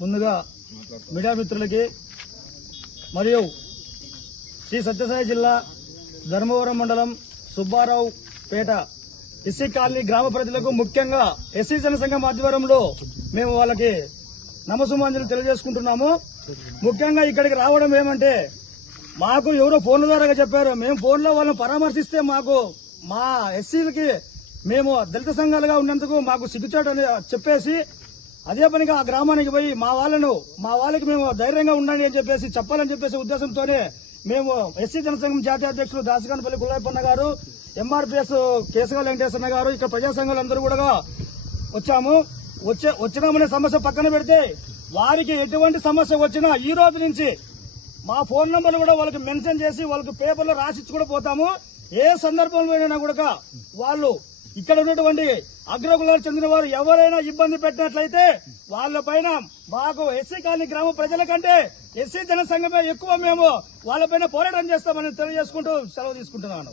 ముందుగా మీడియా మిత్రులకి మరియు శ్రీ సత్యసాయి జిల్లా ధర్మవరం మండలం సుబ్బారావు పేట ఎస్సీ కాలనీ గ్రామ ప్రజలకు ముఖ్యంగా ఎస్సీ జనసంఘం ఆధ్వర్యంలో మేము వాళ్ళకి నమసుమాంజలు తెలియజేసుకుంటున్నాము. ముఖ్యంగా ఇక్కడికి రావడం ఏమంటే మాకు ఎవరో ఫోన్ల ద్వారా చెప్పారు. మేము ఫోన్లో వాళ్ళని పరామర్శిస్తే మాకు మా ఎస్సీలకి మేము దళిత సంఘాలుగా ఉన్నందుకు మాకు సిగ్గుచాటు అని చెప్పేసి అదే పనిగా ఆ గ్రామానికి పోయి మా వాళ్ళను మా వాళ్ళకి మేము ధైర్యంగా ఉండండి అని చెప్పేసి చెప్పాలని చెప్పేసి ఉద్దేశంతోనే మేము ఎస్సీ జనసంఘం జాతీయ అధ్యక్షులు దాసగానపల్లి గులాయపన్న గారు ఎంఆర్పిఎస్ కేశవ వెంకటేశ్వర గారు ఇక్కడ ప్రజా సంఘాలందరూ కూడా వచ్చాము. వచ్చే వచ్చినామనే సమస్య పక్కన పెడితే వారికి ఎటువంటి సమస్య వచ్చినా ఈ రోజు నుంచి మా ఫోన్ నంబర్లు కూడా వాళ్ళకి మెన్షన్ చేసి వాళ్ళకి పేపర్లో రాసిచ్చి కూడా పోతాము. ఏ సందర్భంలోనైనా కూడా వాళ్ళు ఇక్కడ ఉన్నటువంటి అగ్రకులాలకు చెందిన వారు ఎవరైనా ఇబ్బంది పెట్టినట్లయితే వాళ్ళ పైన మాకు ఎస్సీ కాలనీ గ్రామ ప్రజల కంటే ఎస్సీ జనసంఘమే ఎక్కువ మేము వాళ్ళపైన పోరాటం చేస్తామని తెలియజేసుకుంటూ సెలవు తీసుకుంటున్నాను.